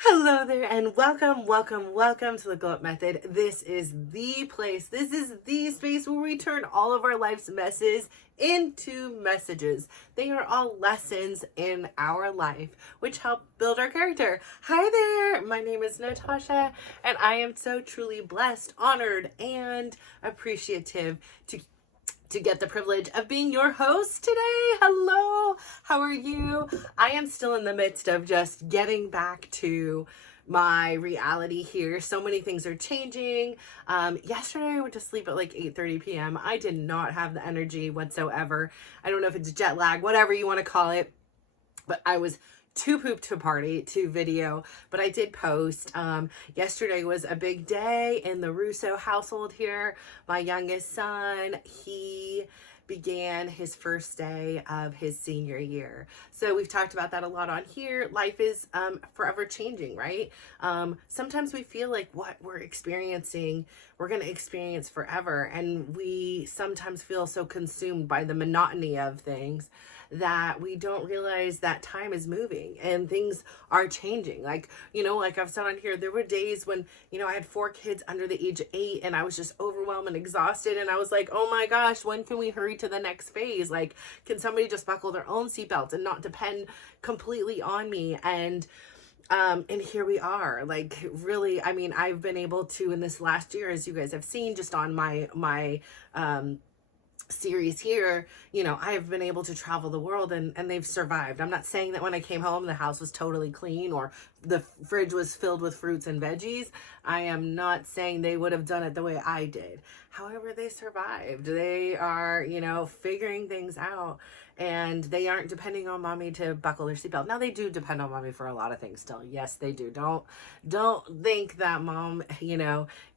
Hello there and welcome to the Glow Up Method. This is the place, this is the space where we turn all of our life's messes into messages. They are all lessons in our life which help build our character. Hi there, my name is Natasha and I am so truly blessed, honored, and appreciative to get the privilege of being your host today. Hello, how are you? I am still in the midst of just getting back to my reality here. So many things are changing. Yesterday I went to sleep at like 8:30 p.m. I did not have the energy whatsoever. I don't know if it's jet lag, whatever you want to call it, but I was too pooped to party to video, but I did post. Yesterday was a big day in the Russo household here. My youngest son, he began his first day of his senior year. So we've talked about that a lot on here. Life is forever changing, right? Sometimes we feel like what we're experiencing, we're going to experience forever. And we sometimes feel so consumed by the monotony of things that we don't realize that time is moving and things are changing. Like I've said on here, there were days when, I had 4 kids under the age of 8 and I was just overwhelmed and exhausted. And I was like, oh my gosh, when can we hurry to the next phase? Like, can somebody just buckle their own seatbelts and not depend completely on me? And here we are. Like, really, I mean, I've been able to, in this last year, as you guys have seen, just on my series here, I have been able to travel the world and they've survived. I'm not saying that when I came home the house was totally clean or the fridge was filled with fruits and veggies. I am not saying they would have done it the way I did. However, they survived. They are, figuring things out, and they aren't depending on mommy to buckle their seatbelt. Now they do depend on mommy for a lot of things still. Yes, they do. Don't think that mom,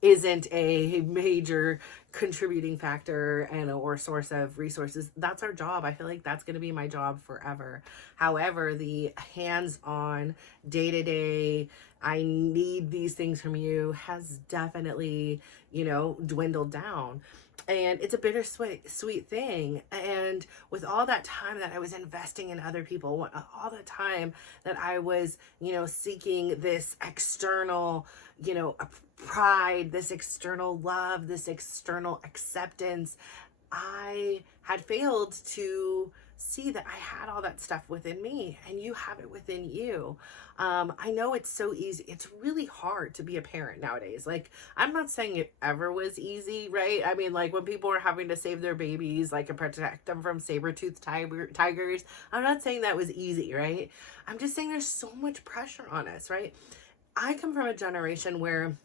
isn't a major contributing factor and or source of resources. That's our job. I feel like that's going to be my job forever. However, the hands-on, day-to-day, I need these things from you has definitely, dwindled down. And it's a bittersweet sweet thing. And with all that time that I was investing in other people, all the time that I was, seeking this external, pride, this external love, this external acceptance, I had failed to see that I had all that stuff within me and you have it within you. I know it's so easy. It's really hard to be a parent nowadays. Like, I'm not saying it ever was easy, right? I mean, like when people are having to save their babies, like and protect them from saber-toothed tigers, I'm not saying that was easy, right? I'm just saying there's so much pressure on us, right? I come from a generation where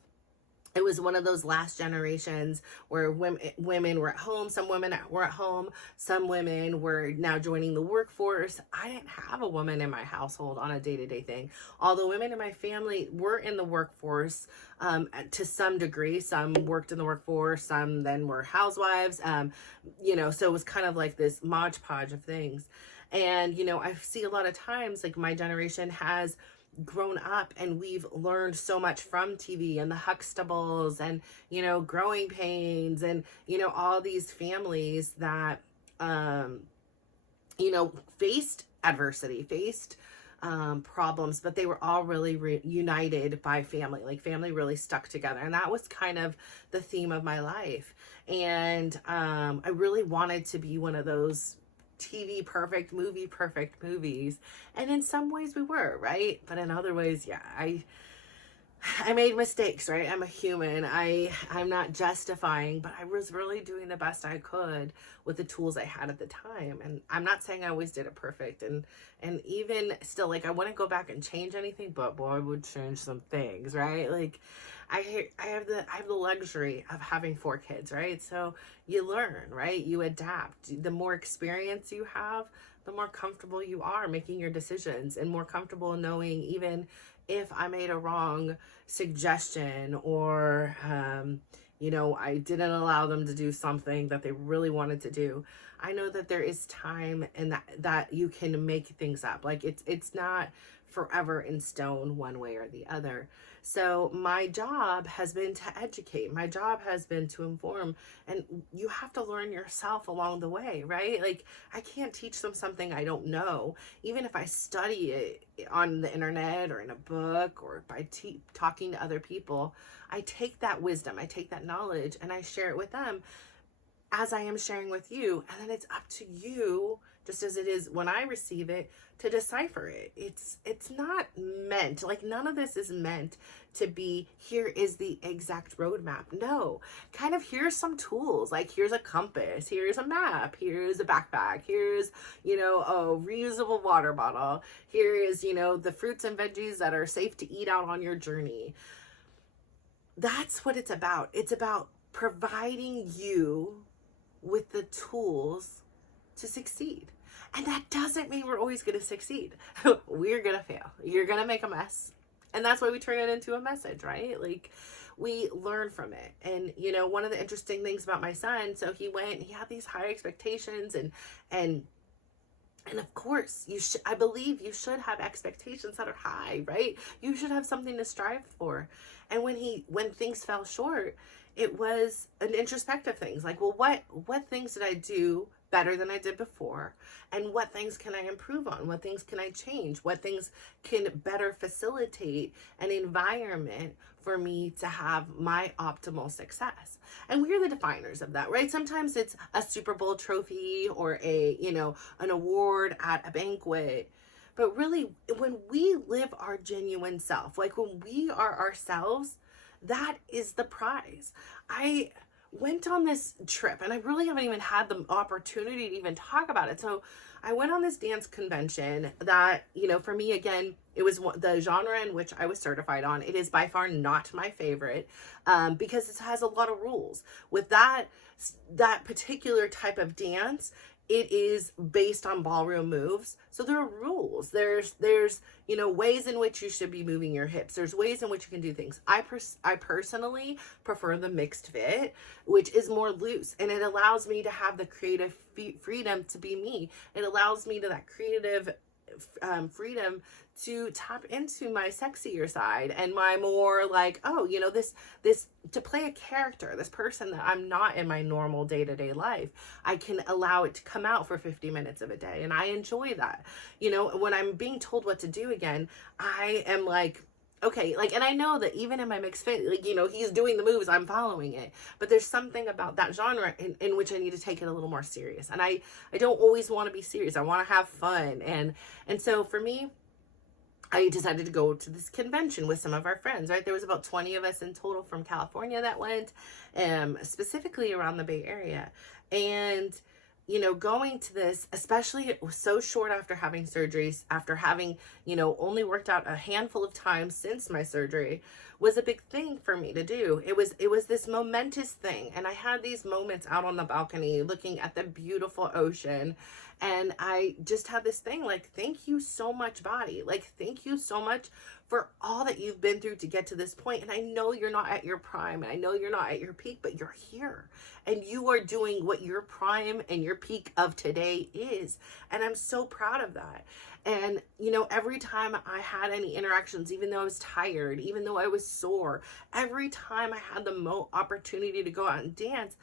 it was one of those last generations where women were at home. Some women were at home. Some women were now joining the workforce. I didn't have a woman in my household on a day-to-day thing. All the women in my family were in the workforce to some degree. Some worked in the workforce. Some then were housewives. So it was kind of like this modge podge of things. And, I see a lot of times like my generation has grown up and we've learned so much from TV and the Huxtables and, Growing Pains and, all these families that, faced adversity, faced problems, but they were all really united by family. Like, family really stuck together. And that was kind of the theme of my life. And I really wanted to be one of those TV perfect, movie perfect movies. And in some ways we were, right? But in other ways, yeah, I made mistakes, right? I'm a human. I'm not justifying, but I was really doing the best I could with the tools I had at the time. And I'm not saying I always did it perfect. And even still, like, I wouldn't go back and change anything, but boy, I would change some things, right? Like, I have the luxury of having 4 kids, right? So you learn, right? You adapt. The more experience you have, the more comfortable you are making your decisions and more comfortable knowing even if I made a wrong suggestion or, I didn't allow them to do something that they really wanted to do. I know that there is time and that you can make things up. Like, it's not forever in stone one way or the other. So my job has been to educate. My job has been to inform. And you have to learn yourself along the way, right? Like, I can't teach them something I don't know. Even if I study it on the internet or in a book or by talking to other people, I take that wisdom, I take that knowledge, and I share it with them as I am sharing with you. And then it's up to you, just as it is when I receive it, to decipher it. It's not meant, like, none of this is meant to be, here is the exact roadmap. No, kind of, here's some tools, like, here's a compass, here's a map, here's a backpack, here's, a reusable water bottle, here is, the fruits and veggies that are safe to eat out on your journey. That's what it's about. It's about providing you with the tools to succeed. And that doesn't mean we're always going to succeed. We're going to fail. You're going to make a mess. And that's why we turn it into a message, right? Like, we learn from it. And, one of the interesting things about my son, so he had these high expectations and of course, I believe you should have expectations that are high, right? You should have something to strive for. And when things fell short, it was an introspective things, like, well, what things did I do better than I did before? And what things can I improve on? What things can I change? What things can better facilitate an environment for me to have my optimal success? And we're the definers of that, right? Sometimes it's a Super Bowl trophy or an award at a banquet. But really, when we live our genuine self, like when we are ourselves, that is the prize. I went on this trip, and I really haven't even had the opportunity to even talk about it. So I went on this dance convention that, for me, again, it was the genre in which I was certified on. It is by far not my favorite, because it has a lot of rules. With that particular type of dance, it is based on ballroom moves. So there are rules. There's ways in which you should be moving your hips. There's ways in which you can do things. I personally prefer the mixed fit, which is more loose, and it allows me to have the creative freedom to be me. It allows me to that creative freedom to tap into my sexier side and my more like, this to play a character, this person that I'm not in my normal day-to-day life. I can allow it to come out for 50 minutes of a day, and I enjoy that. When I'm being told what to do again, I am like, okay, like, and I know that even in my mixed fit, like, he's doing the moves, I'm following it. But there's something about that genre in which I need to take it a little more serious. And I don't always want to be serious. I want to have fun. And so for me, I decided to go to this convention with some of our friends, right? There was about 20 of us in total from California that went, specifically around the Bay Area. And going to this, especially, it was so short after having surgeries, after having, only worked out a handful of times since my surgery, was a big thing for me to do. It was this momentous thing. And I had these moments out on the balcony looking at the beautiful ocean. And I just had this thing like, thank you so much, body. Like, thank you so much for all that you've been through to get to this point. And I know you're not at your prime, and I know you're not at your peak, but you're here and you are doing what your prime and your peak of today is. And I'm so proud of that. And, every time I had any interactions, even though I was tired, even though I was sore, every time I had the opportunity to go out and dance,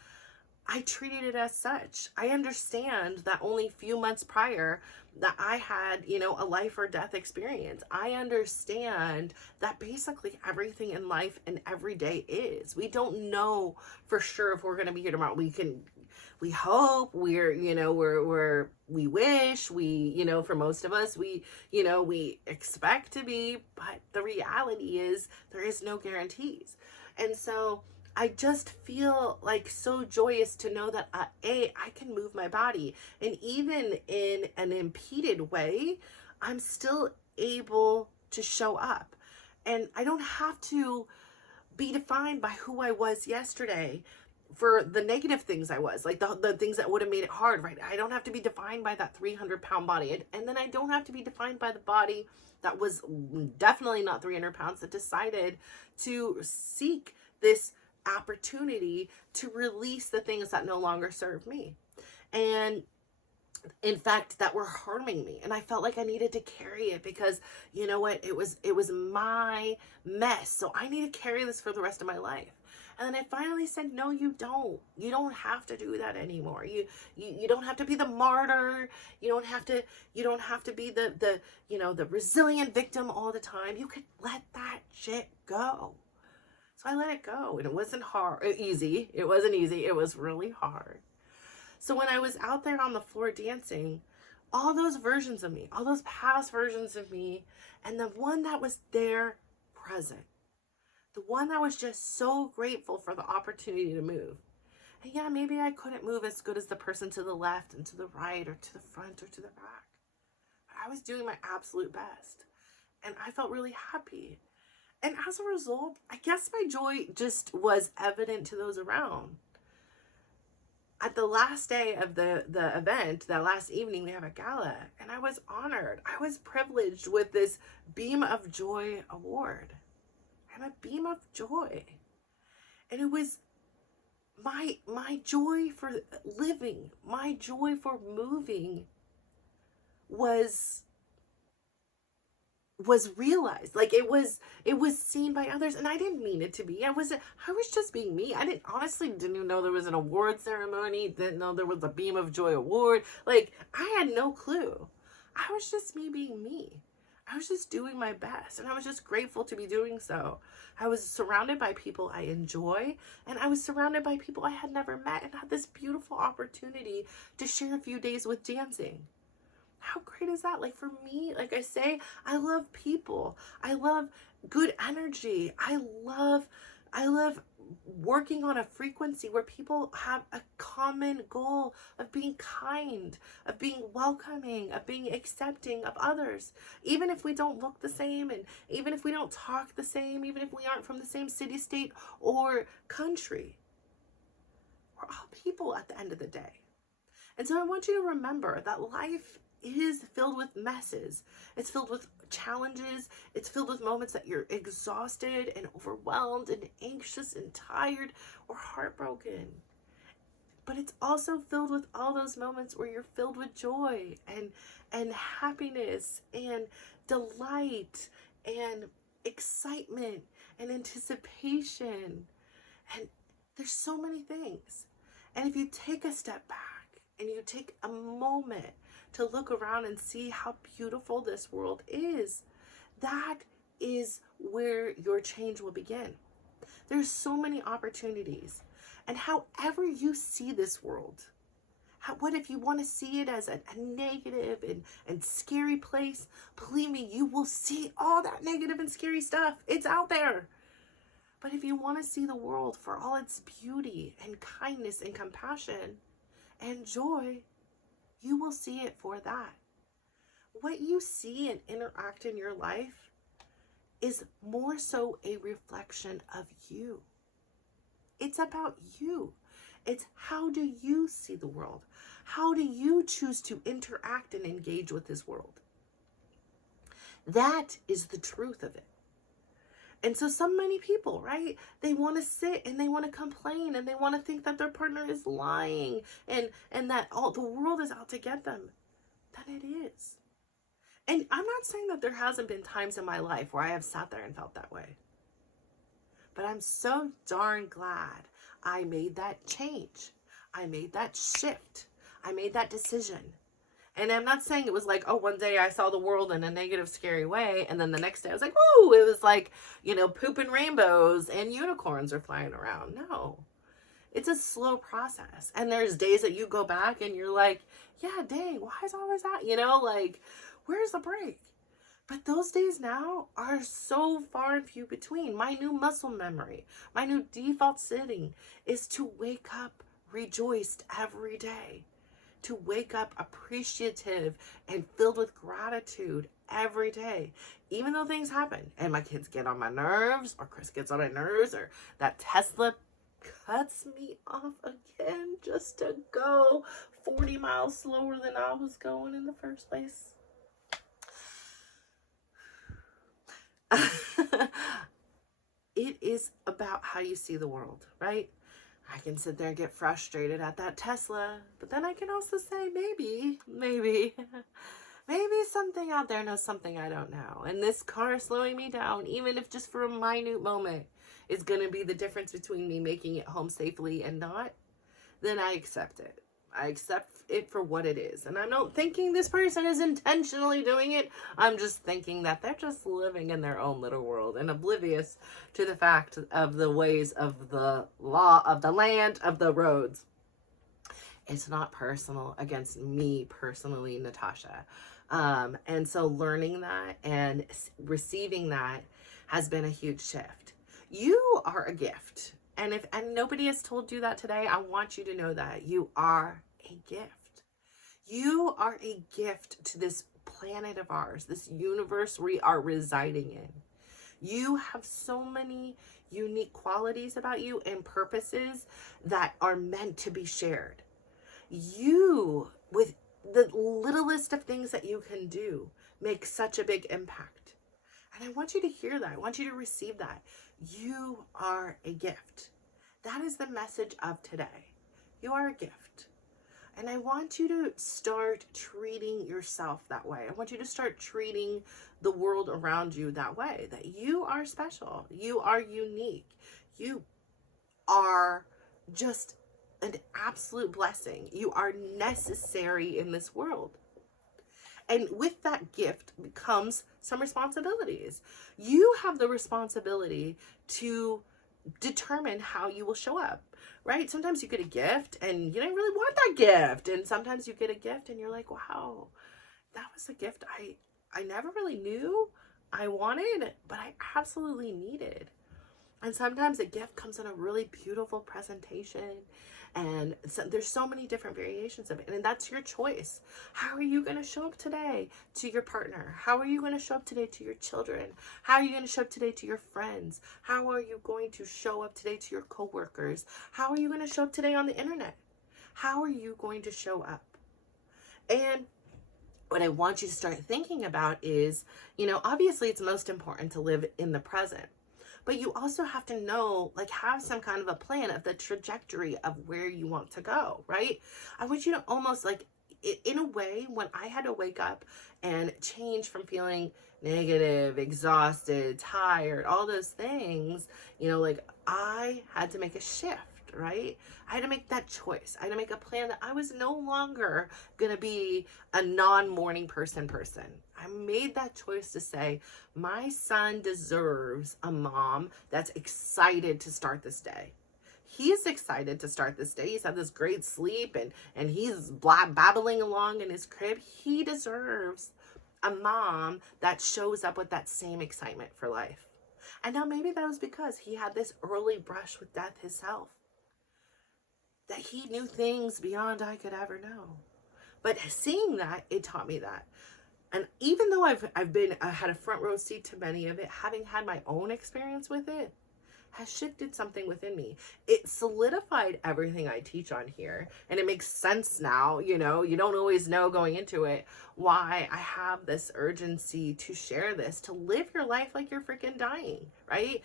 I treated it as such. I understand that only a few months prior that I had, a life or death experience. I understand that basically everything in life and every day is. We don't know for sure if we're going to be here tomorrow. We hope, we wish, for most of us, we expect to be, but the reality is there is no guarantees. And so I just feel like so joyous to know that I can move my body, and even in an impeded way, I'm still able to show up, and I don't have to be defined by who I was yesterday for the negative things I was, like the things that would have made it hard, right? I don't have to be defined by that 300-pound body, and then I don't have to be defined by the body that was definitely not 300 pounds that decided to seek this opportunity to release the things that no longer serve me. And in fact, that were harming me. And I felt like I needed to carry it because, you know what, it was my mess. So I need to carry this for the rest of my life. And then I finally said, no, you don't. You don't have to do that anymore. You don't have to be the martyr. You don't have to be the resilient victim all the time. You could let that shit go. So I let it go. And it wasn't easy. It wasn't easy. It was really hard. So when I was out there on the floor dancing, all those versions of me, all those past versions of me, and the one that was there present, the one that was just so grateful for the opportunity to move. And yeah, maybe I couldn't move as good as the person to the left and to the right or to the front or to the back. But I was doing my absolute best. And I felt really happy. And as a result, I guess my joy just was evident to those around. At the last day of the event, that last evening, we have a gala, and I was honored. I was privileged with this Beam of Joy award. I'm a beam of joy. And it was my joy for living, my joy for moving was realized. Like it was seen by others, and I didn't mean it to be. I was just being me. I didn't even know there was an award ceremony, didn't know there was a Beam of Joy award. Like I had no clue. I was just me being me. I was just doing my best, and I was just grateful to be doing so. I was surrounded by people I enjoy, and I was surrounded by people I had never met, and had this beautiful opportunity to share a few days with dancing. How great is that? Like for me, like I say, I love people. I love good energy. I love working on a frequency where people have a common goal of being kind, of being welcoming, of being accepting of others. Even if we don't look the same, and even if we don't talk the same, even if we aren't from the same city, state, or country. We're all people at the end of the day. And so I want you to remember that life is filled with messes. It's filled with challenges. It's filled with moments that you're exhausted and overwhelmed and anxious and tired or heartbroken. But it's also filled with all those moments where you're filled with joy and happiness and delight and excitement and anticipation. And there's so many things. And if you take a step back and you take a moment to look around and see how beautiful this world is, that is where your change will begin. There's so many opportunities. And however you see this world, what if you want to see it as a negative and scary place? Believe me, you will see all that negative and scary stuff. It's out there. But if you want to see the world for all its beauty and kindness and compassion and joy, you will see it for that. What you see and interact in your life is more so a reflection of you. It's about you. It's how do you see the world? How do you choose to interact and engage with this world? That is the truth of it. And so many people, right, they want to sit and they want to complain and they want to think that their partner is lying and that all the world is out to get them. Then it is. And I'm not saying that there hasn't been times in my life where I have sat there and felt that way. But I'm so darn glad I made that change. I made that shift. I made that decision. And I'm not saying it was like, oh, one day I saw the world in a negative, scary way. And then the next day I was like, woo, it was like, poop and rainbows and unicorns are flying around. No, it's a slow process. And there's days that you go back and you're like, yeah, dang, why is all this that? Like, where's the break? But those days now are so far and few between. My new muscle memory, my new default setting is to wake up rejoiced every day. To wake up appreciative and filled with gratitude every day. Even though things happen and my kids get on my nerves, or Chris gets on my nerves, or that Tesla cuts me off again just to go 40 miles slower than I was going in the first place. It is about how you see the world, right? I can sit there and get frustrated at that Tesla, but then I can also say, maybe, maybe something out there knows something I don't know. And this car slowing me down, even if just for a minute moment, is going to be the difference between me making it home safely and not, then I accept it. I accept it for what it is. And I'm not thinking this person is intentionally doing it. I'm just thinking that they're just living in their own little world and oblivious to the fact of the ways of the law of the land of the roads. It's not personal against me personally, Natasha. And so learning that and receiving that has been a huge shift. You are a gift. And if nobody has told you that today, I want you to know that you are a gift. You are a gift to this planet of ours, this universe we are residing in. You have so many unique qualities about you and purposes that are meant to be shared. You, with the littlest of things that you can do, make such a big impact. And I want you to hear that. I want you to receive that. You are a gift. That is the message of today. You are a gift. And I want you to start treating yourself that way. I want you to start treating the world around you that way, that you are special. You are unique. You are just an absolute blessing. You are necessary in this world. And with that gift comes some responsibilities. You have the responsibility to determine how you will show up, right? Sometimes you get a gift and you don't really want that gift. And sometimes you get a gift and you're like, wow, that was a gift I never really knew I wanted, but I absolutely needed. And sometimes a gift comes in a really beautiful presentation. And so there's so many different variations of it. And that's your choice. How are you going to show up today to your partner? How are you going to show up today to your children? How are you going to show up today to your friends? How are you going to show up today to your coworkers? How are you going to show up today on the internet? How are you going to show up? And what I want you to start thinking about is, obviously it's most important to live in the present. But you also have to know, have some kind of a plan of the trajectory of where you want to go, right? I want you to almost in a way, when I had to wake up and change from feeling negative, exhausted, tired, all those things, I had to make a shift, right? I had to make that choice. I had to make a plan that I was no longer going to be a non-morning person. I made that choice to say, my son deserves a mom that's excited to start this day. He's excited to start this day. He's had this great sleep and he's babbling along in his crib. He deserves a mom that shows up with that same excitement for life. And now maybe that was because he had this early brush with death himself, that he knew things beyond I could ever know. But seeing that, it taught me that. And even though I had a front row seat to many of it, having had my own experience with it, has shifted something within me. It solidified everything I teach on here. And it makes sense now, you don't always know going into it why I have this urgency to share this, to live your life like you're freaking dying, right?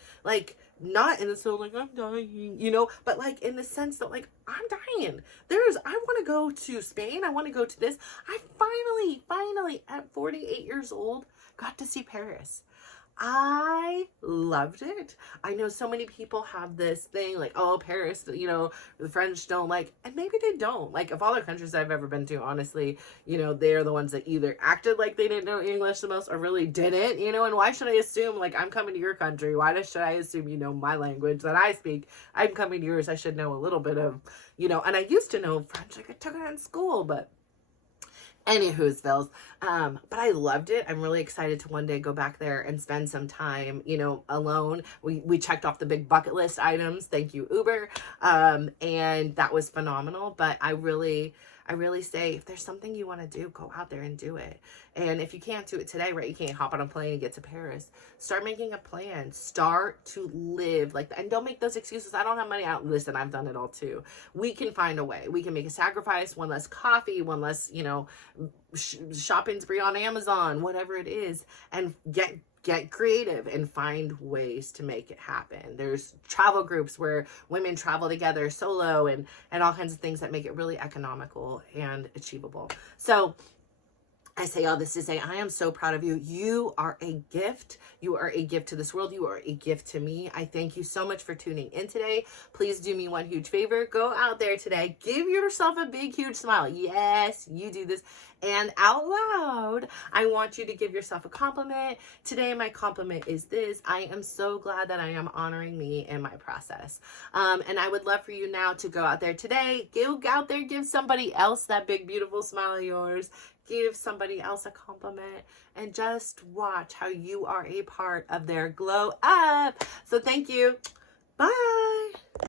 Not in the sense I'm dying, but in the sense that I'm dying. I want to go to Spain. I want to go to this. I finally at 48 years old got to see Paris. I loved it. I know so many people have this thing Paris, the French don't like, and maybe they don't. Of all the countries I've ever been to, honestly, they're the ones that either acted like they didn't know English the most or really didn't, and why should I assume I'm coming to your country? Why should I assume you know my language that I speak? I'm coming to yours. I should know a little bit of, and I used to know French. I took it in school, but anywho'svilles. But I loved it. I'm really excited to one day go back there and spend some time, alone. We checked off the big bucket list items. Thank you, Uber. And that was phenomenal. But I really say, if there's something you want to do, go out there and do it. And if you can't do it today, right, you can't hop on a plane and get to Paris. Start making a plan. Start to live and don't make those excuses. I don't have money. Listen, I've done it all too. We can find a way. We can make a sacrifice, one less coffee, one less, shopping spree on Amazon, whatever it is, and get get creative and find ways to make it happen. There's travel groups where women travel together solo and all kinds of things that make it really economical and achievable. So I say all this to say, I am so proud of you. You are a gift. You are a gift to this world. You are a gift to me. I thank you so much for tuning in today. Please do me one huge favor. Go out there today. Give yourself a big, huge smile. Yes, you do this. And out loud, I want you to give yourself a compliment. Today, my compliment is this. I am so glad that I am honoring me in my process. And I would love for you now to go out there today. Go out there, give somebody else that big, beautiful smile of yours. Give somebody else a compliment and just watch how you are a part of their glow up. So thank you. Bye.